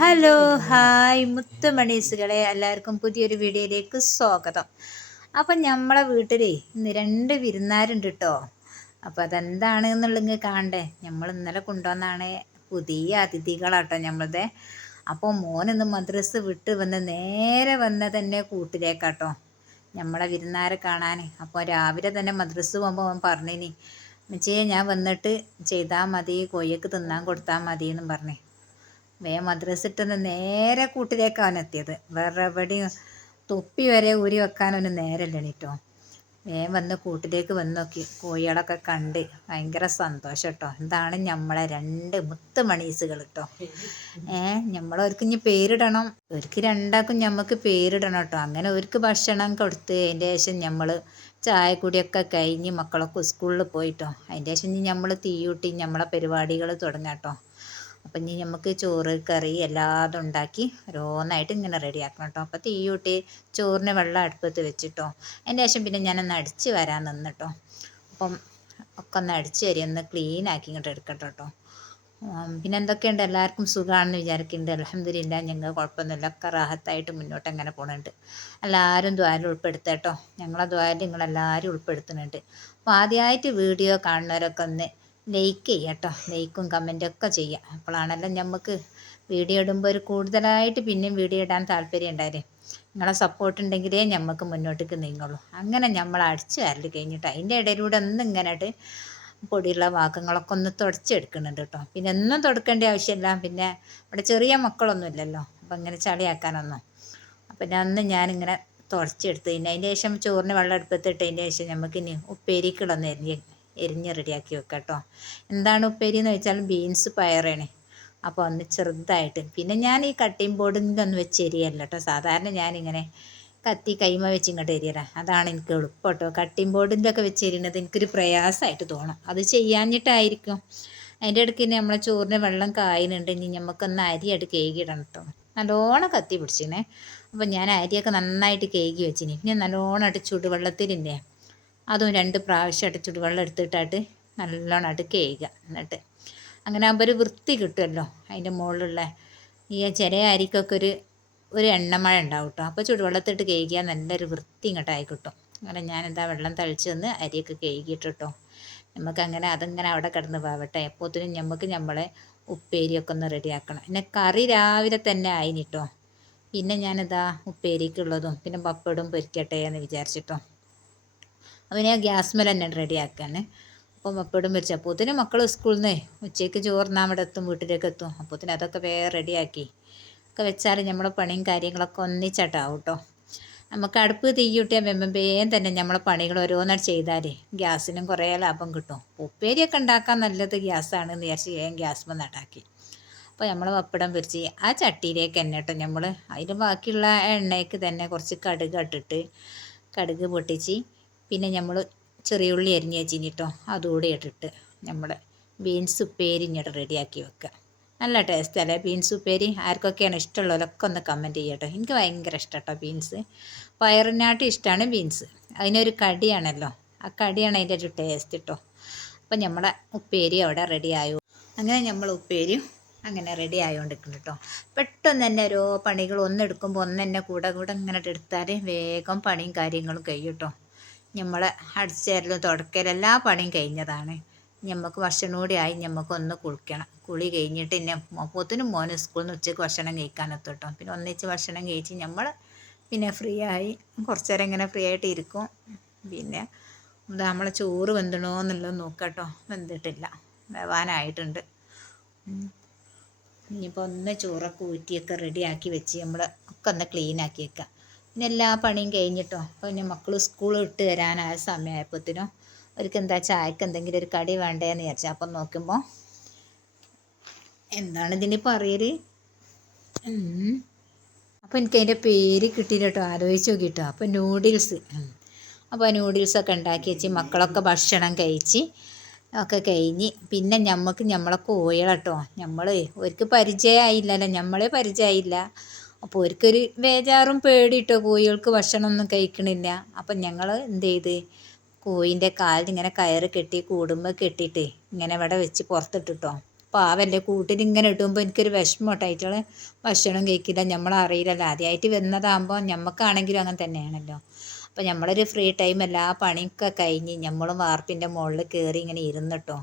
Hello hi മുത്തുമണീസുകളെ. എല്ലാവർക്കും പുതിയൊരു വീഡിയോയിലേക്ക് സ്വാഗതം. അപ്പം നമ്മളെ വീട്ടിൽ ഇന്ന് രണ്ട് വിരുന്നാരുണ്ട് കേട്ടോ അപ്പോൾ അതെന്താണ് എന്നുള്ളത് കാണണ്ടേ. നമ്മൾ ഇന്നലെ കൊണ്ടുവന്നാണ് പുതിയ അതിഥികളാട്ടോ നമ്മളത് അപ്പോൾ മോനിന്ന് മദ്രസ് വിട്ട് വന്ന് നേരെ വന്ന തന്നെ കൂട്ടിലേക്കാട്ടോ. നമ്മളെ വിരുന്നാരെ കാണാൻ അപ്പോൾ രാവിലെ തന്നെ മദ്രസ് പോകുമ്പോൾ അവൻ പറഞ്ഞിനി മച്ചേ ഞാൻ വന്നിട്ട് ചെയ്താൽ മതി കോയക്ക് തിന്നാൻ കൊടുത്താൽ മതി എന്നും പറഞ്ഞു. വേഗം മദ്രസ് ഇട്ടുന്ന നേരെ അവൻ എത്തിയത്. വേറെ എവിടെയും തൊപ്പി വരെ ഊരി വെക്കാനൊന്നും നേരല്ല കേട്ടോ വേഗം വന്ന് കൂട്ടിലേക്ക് വന്ന് നോക്കി. കോഴികളൊക്കെ കണ്ട് ഭയങ്കര സന്തോഷം കേട്ടോ എന്താണ് നമ്മളെ രണ്ട് മുത്ത് മണീസുകൾ കേട്ടോ ഏഹ് നമ്മളവർക്ക് ഇനി പേരിടണം. അവർക്ക് രണ്ടാക്കും ഞമ്മക്ക് പേരിടണം കേട്ടോ അങ്ങനെ അവർക്ക് ഭക്ഷണം കൊടുത്ത് അതിന്റെ ശേഷം നമ്മൾ ചായ കുടിയൊക്കെ കഴിഞ്ഞ് മക്കളൊക്കെ സ്കൂളിൽ പോയിട്ടോ അതിന്റെ ശേഷം ഇനി നമ്മൾ തീയൂട്ടി നമ്മളെ പരിപാടികൾ തുടങ്ങാം കേട്ടോ അപ്പം ഇനി നമുക്ക് ചോറ് കറി എല്ലാതും ഉണ്ടാക്കി ഓരോന്നായിട്ട് ഇങ്ങനെ റെഡിയാക്കണം കേട്ടോ അപ്പോൾ തീ കൂട്ടി ചോറിന് വെള്ളം അടുപ്പത്ത് വെച്ചിട്ടോ. അതിന്റെ ശേഷം പിന്നെ ഞാനൊന്ന് അടിച്ച് വരാൻ നിന്നിട്ടോ. അപ്പം ഒക്കെ ഒന്ന് അടിച്ച് വരി ഒന്ന് ക്ലീൻ ആക്കി ഇങ്ങോട്ട് എടുക്കട്ടോ കേട്ടോ പിന്നെ എന്തൊക്കെയുണ്ട്? എല്ലാവർക്കും സുഖമാണെന്ന് വിചാരിക്കുന്നുണ്ട്. അലഹമില്ല ഞങ്ങൾ കുഴപ്പമൊന്നുമില്ല. ഒക്കെ റാഹത്തായിട്ട് മുന്നോട്ട് അങ്ങനെ പോകുന്നുണ്ട് എല്ലാവരും ദ്വാരം ഉൾപ്പെടുത്തട്ടോ. ഞങ്ങളെ ദ്വാരം നിങ്ങളെല്ലാവരും ഉൾപ്പെടുത്തുന്നുണ്ട്. അപ്പോൾ ആദ്യമായിട്ട് വീഡിയോ കാണുന്നവരൊക്കെ ഒന്ന് ലൈക്ക് ചെയ്യുക കേട്ടോ ലൈക്കും കമന്റൊക്കെ ചെയ്യുക അപ്പോഴാണല്ലോ നമുക്ക് വീഡിയോ ഇടുമ്പോൾ ഒരു കൂടുതലായിട്ട് പിന്നെയും വീഡിയോ ഇടാൻ താല്പര്യം ഉണ്ടായിരുന്നു നിങ്ങളെ സപ്പോർട്ട് ഉണ്ടെങ്കിലേ നമുക്ക് മുന്നോട്ടേക്ക് നീങ്ങുള്ളൂ. അങ്ങനെ നമ്മൾ അടിച്ച് വരൽ കഴിഞ്ഞിട്ട് അതിന്റെ ഇടയിലൂടെ ഒന്ന് ഇങ്ങനെയായിട്ട് പൊടിയുള്ള വാക്കങ്ങളൊക്കെ ഒന്ന് തുടച്ചെടുക്കുന്നുണ്ട് കേട്ടോ. പിന്നെ ഒന്നും തുടക്കേണ്ട ആവശ്യമില്ല. പിന്നെ ഇവിടെ ചെറിയ മക്കളൊന്നും ഇല്ലല്ലോ. അപ്പം ഇങ്ങനെ ചളിയാക്കാനൊന്നും. അപ്പം ഞാൻ അന്ന് ഞാനിങ്ങനെ തുടച്ചെടുത്ത് പിന്നെ അതിന്റെ ശേഷം ചോറിന് വെള്ളം എടുപ്പത്തിട്ട് അതിന്റെ ശേഷം നമുക്കിനി ഉപ്പേരിക്കുള്ളൊന്ന് എരിഞ്ഞ് എരിഞ്ഞ് റെഡിയാക്കി വെക്കാം കേട്ടോ എന്താണ് ഉപ്പേരി എന്ന് വെച്ചാൽ ബീൻസ് പയറാണ്. അപ്പോൾ ഒന്ന് ചെറുതായിട്ട്. പിന്നെ ഞാൻ ഈ കട്ടിംഗ് ബോർഡിന്റെ ഒന്ന് വെച്ച് എരിയല്ല കേട്ടോ. സാധാരണ ഞാനിങ്ങനെ കത്തി കൈമ വെച്ച് ഇങ്ങോട്ട് എരിയല. അതാണ് എനിക്ക് എളുപ്പം കേട്ടോ കട്ടിങ് ബോർഡിന്റെ ഒക്കെ വെച്ച് എരിയണത് എനിക്കൊരു പ്രയാസമായിട്ട് തോന്നും. അത് ചെയ്യാഞ്ഞിട്ടായിരിക്കും. അതിന്റെ ഇടയ്ക്ക് തന്നെ നമ്മളെ ചോറിന് വെള്ളം കായുന്നുണ്ട്. ഇനി നമുക്കൊന്ന് അരിയായിട്ട് കേകിടണം കേട്ടോ. നല്ലോണം കത്തി പിടിച്ചിനെ. അപ്പോൾ ഞാൻ അരിയൊക്കെ നന്നായിട്ട് കേകി വെച്ചിനി. ഇനി നല്ലോണമായിട്ട് ചുടുവെള്ളത്തിലില്ലേ? അതും രണ്ട് പ്രാവശ്യം പ്രാവശ്യമായിട്ട് വെള്ളം എടുത്തിട്ടായിട്ട് നല്ലോണം നല്ലോണമായിട്ട് കേൾക്കുക എന്നിട്ട്. അങ്ങനെ ആകുമ്പോൾ ഒരു വൃത്തി കിട്ടുമല്ലോ അതിന്റെ മുകളിലുള്ള ഈ ചില അരിക്കൊക്കെ ഒരു ഒരു എണ്ണമഴ ഉണ്ടാവും കേട്ടോ. അപ്പോൾ ചുടുവെള്ളത്തിട്ട് കേൾക്കുക നല്ലൊരു വൃത്തി ഇങ്ങോട്ടായി കിട്ടും. അങ്ങനെ എന്താ വെള്ളം തളിച്ച് വന്ന് അരിയൊക്കെ കേൾക്കിയിട്ട് നമുക്ക് നമുക്കങ്ങനെ അതിങ്ങനെ അവിടെ കിടന്ന് പോവട്ടെ എപ്പോഴത്തേനും നമുക്ക് നമ്മളെ ഉപ്പേരിയൊക്കെ ഒന്ന് റെഡിയാക്കണം. പിന്നെ കറി രാവിലെ തന്നെ ആയിനിട്ടോ പിന്നെ ഞാനിതാ ഉപ്പേരിക്കുള്ളതും പിന്നെ പപ്പടും പൊരിക്കട്ടെ എന്ന് വിചാരിച്ചിട്ടോ. അപ്പോൾ ഞാൻ ഗ്യാസ് മേൽ തന്നെ റെഡിയാക്കാണ് അപ്പം അപ്പോഴും വെച്ച് അപ്പോത്തിന് മക്കൾ സ്കൂളിൽ നിന്ന് ഉച്ചയ്ക്ക് ചോറിനാൻ അവിടെ എത്തും വീട്ടിലേക്ക് എത്തും. അപ്പോത്തിന് അതൊക്കെ വേറെ റെഡിയാക്കി. ഒക്കെ വെച്ചാൽ നമ്മളെ പണിയും കാര്യങ്ങളൊക്കെ ഒന്നിച്ചാട്ടാവും കേട്ടോ നമുക്ക് അടുപ്പ് തീയൂട്ടിയാൽ വെമ്പം വേഗം തന്നെ നമ്മളെ പണികൾ ഓരോന്നായിട്ട് ചെയ്താൽ ഗ്യാസിനും കുറേ ലാഭം കിട്ടും. ഉപ്പേരിയൊക്കെ ഉണ്ടാക്കാൻ നല്ലത് ഗ്യാസാണ് എന്ന് വിചാരിച്ച് വേഗം ഗ്യാസ് നട്ടാക്കി. അപ്പോൾ നമ്മൾ പപ്പടം പൊരിച്ച് ആ ചട്ടിയിലേക്ക് തന്നെ കേട്ടോ നമ്മൾ അതിന് ബാക്കിയുള്ള എണ്ണയ്ക്ക് തന്നെ കുറച്ച് കടുക് ഇട്ടിട്ട് കടുക് പൊട്ടിച്ച് പിന്നെ നമ്മൾ ചെറിയ ഉള്ളി അരിഞ്ഞ് വെച്ചിട്ടോ അതുകൂടി ഇട്ടിട്ട് നമ്മൾ ബീൻസ് ഉപ്പേരി ഇങ്ങോട്ട് റെഡിയാക്കി വെക്കുക നല്ല ടേസ്റ്റ് അല്ലേ? ബീൻസ് ഉപ്പേരി ആർക്കൊക്കെയാണ് ഇഷ്ടമുള്ളവരൊക്കെ ഒന്ന് കമന്റ് ചെയ്യട്ടോ. എനിക്ക് ഭയങ്കര ഇഷ്ടം കേട്ടോ ബീൻസ് പയറിനാട്ടി ഇഷ്ടമാണ് ബീൻസ് അതിനൊരു കടിയാണല്ലോ. ആ കടിയാണ് അതിന്റെ ഒരു ടേസ്റ്റ് കേട്ടോ അപ്പം നമ്മളെ ഉപ്പേരി അവിടെ റെഡി ആയോ? അങ്ങനെ നമ്മൾ ഉപ്പേരി അങ്ങനെ റെഡി ആയോണ്ടിരിക്കുന്നു കേട്ടോ പെട്ടെന്ന് തന്നെ ഓരോ പണികൾ ഒന്നെടുക്കുമ്പോൾ ഒന്ന് കൂടെ കൂടെ ഇങ്ങനെ എടുത്താൽ വേഗം പണിയും കാര്യങ്ങളും കഴിയും കേട്ടോ നമ്മൾ അടിച്ചേരലും തുടക്കലും എല്ലാ പണിയും കഴിഞ്ഞതാണ്. ഞമ്മക്ക് ഭക്ഷണം കൂടി ആയി ഞമ്മക്ക് ഒന്ന് കുളിക്കണം. കുളി കഴിഞ്ഞിട്ട് പിന്നെ പൊത്തിനും മോനും സ്കൂളിൽ നിന്ന് ഉച്ചയ്ക്ക് ഭക്ഷണം കഴിക്കാനെത്തോട്ടോ പിന്നെ ഒന്നിച്ച് ഭക്ഷണം കഴിച്ച് നമ്മൾ പിന്നെ ഫ്രീ ആയി. കുറച്ച് നേരം ഇങ്ങനെ ഫ്രീ ആയിട്ട് ഇരിക്കും. പിന്നെ നമ്മളെ ചോറ് വെന്തണോ എന്നുള്ളത് നോക്കട്ടോ കേട്ടോ വെന്തിട്ടില്ല. വേവാനായിട്ടുണ്ട്. ഇനിയിപ്പോൾ ഒന്ന് ചോറൊക്കെ ഊറ്റിയൊക്കെ റെഡിയാക്കി വെച്ച് നമ്മൾ ഒക്കെ ഒന്ന് ക്ലീൻ ആക്കി വെക്കാം. പിന്നെ എല്ലാ പണിയും കഴിഞ്ഞിട്ടോ? അപ്പോൾ പിന്നെ മക്കൾ സ്കൂൾ വിട്ട് വരാനായ സമയമായപ്പോഴത്തേനും അവർക്ക് എന്താ ചായക്ക് എന്തെങ്കിലും ഒരു കടി വേണ്ടേന്ന് വിചാരിച്ചു. അപ്പം നോക്കുമ്പോൾ എന്താണ് ഇതിന് പറയൽ? അപ്പോൾ എനിക്ക് അതിന്റെ പേര് കിട്ടിയില്ല കേട്ടോ ആലോചിച്ച് നോക്കിട്ടോ. അപ്പോൾ നൂഡിൽസ്. അപ്പോൾ നൂഡിൽസൊക്കെ ഉണ്ടാക്കി വെച്ച് മക്കളൊക്കെ ഭക്ഷണം കഴിച്ച് ഒക്കെ കഴിഞ്ഞ് പിന്നെ ഞമ്മക്ക് നമ്മളെ കോഴികളട്ടോ. നമ്മൾ ഒരിക്കൽ പരിചയമായില്ലല്ലോ. നമ്മളെ പരിചയമായില്ല. അപ്പോൾ ഒരിക്കലും വേജാറും പേടിയിട്ടോ കോഴികൾക്ക് ഭക്ഷണമൊന്നും കഴിക്കണില്ല. അപ്പം ഞങ്ങൾ എന്ത് ചെയ്ത് കോഴിന്റെ കാലിൽ ഇങ്ങനെ കയറ് കെട്ടി കൂടുമ്പോൾ കെട്ടിയിട്ട് ഇങ്ങനെ ഇവിടെ വെച്ച് പുറത്തിട്ടിട്ടോ. പാവല്ലേ കൂട്ടിൽ ഇങ്ങനെ ഇടുമ്പോൾ എനിക്കൊരു വിഷമം കേട്ടോ ഭക്ഷണം കഴിക്കില്ല നമ്മളറിയില്ലല്ലോ ആദ്യമായിട്ട് വന്നതാകുമ്പോൾ ഞമ്മക്കാണെങ്കിലും അങ്ങനെ തന്നെയാണല്ലോ. അപ്പോൾ നമ്മളൊരു ഫ്രീ ടൈം എല്ലാ പണിയൊക്കെ കഴിഞ്ഞ് നമ്മളും വാർപ്പിന്റെ മുകളിൽ കയറി ഇങ്ങനെ ഇരുന്നിട്ടോ.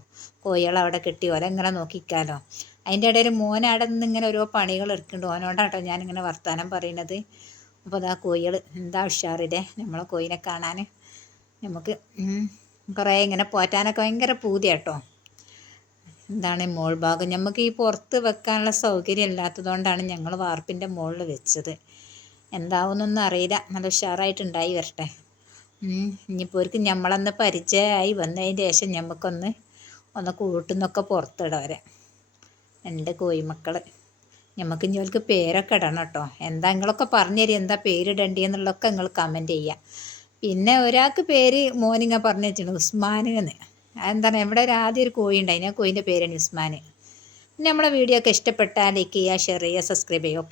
കോഴികളെ അവിടെ കെട്ടി ഓലെ ഇങ്ങനെ നോക്കിക്കാലോ. അതിന്റെ ഇടയിൽ മോൻ നിന്ന് ഇങ്ങനെ ഓരോ പണികൾ എടുക്കുന്നുണ്ട്. ഓനോടാട്ടോ ഞാനിങ്ങനെ വർത്തമാനം പറയണത്. അപ്പോൾ അതാ കോഴികൾ എന്താ ഉഷാറില്ലേ നമ്മളെ കോഴിനെ കാണാൻ. നമുക്ക് കുറേ ഇങ്ങനെ പോറ്റാനൊക്കെ ഭയങ്കര പൂതിയാട്ടോ. എന്താണ് മോൾ ഭാഗം? നമുക്ക് ഈ പുറത്ത് വെക്കാനുള്ള സൗകര്യം ഇല്ലാത്തതുകൊണ്ടാണ് ഞങ്ങൾ വാർപ്പിന്റെ മുകളിൽ വെച്ചത്. എന്താവുന്നൊന്നും അറിയില്ല. നല്ല ഉഷാറായിട്ടുണ്ടായി വരട്ടെ. ഇനിയിപ്പോൾ അവർക്ക് നമ്മളന്ന് പരിചയമായി വന്നതിന് ശേഷം നമുക്കൊന്ന് ഒന്ന് കൂട്ടുന്നൊക്കെ പുറത്തിടവരെ രണ്ട് കോഴിമക്കൾ നമുക്ക് ഞങ്ങൾക്ക് പേരൊക്കെ ഇടണം കേട്ടോ. എന്താ നിങ്ങളൊക്കെ പറഞ്ഞു തരും എന്താ പേരിടേണ്ടി എന്നുള്ളതൊക്കെ നിങ്ങൾ കമന്റ് ചെയ്യുക പിന്നെ ഒരാൾക്ക് പേര് മോനിങ്ങ പറഞ്ഞു വെച്ചിട്ടുണ്ട് ഉസ്മാൻ എന്ന്. എന്താണ്? ഇവിടെ ഒരു ആദ്യം ഒരു കോഴി ഉണ്ടായിരുന്നു ആ കോഴിന്റെ പേരാണ് ഉസ്മാൻ പിന്നെ നമ്മളെ വീഡിയോ ഒക്കെ ഇഷ്ടപ്പെട്ടാൽ ലൈക്ക് ചെയ്യുക ഷെയർ ചെയ്യുക സബ്സ്ക്രൈബ് ചെയ്യുക.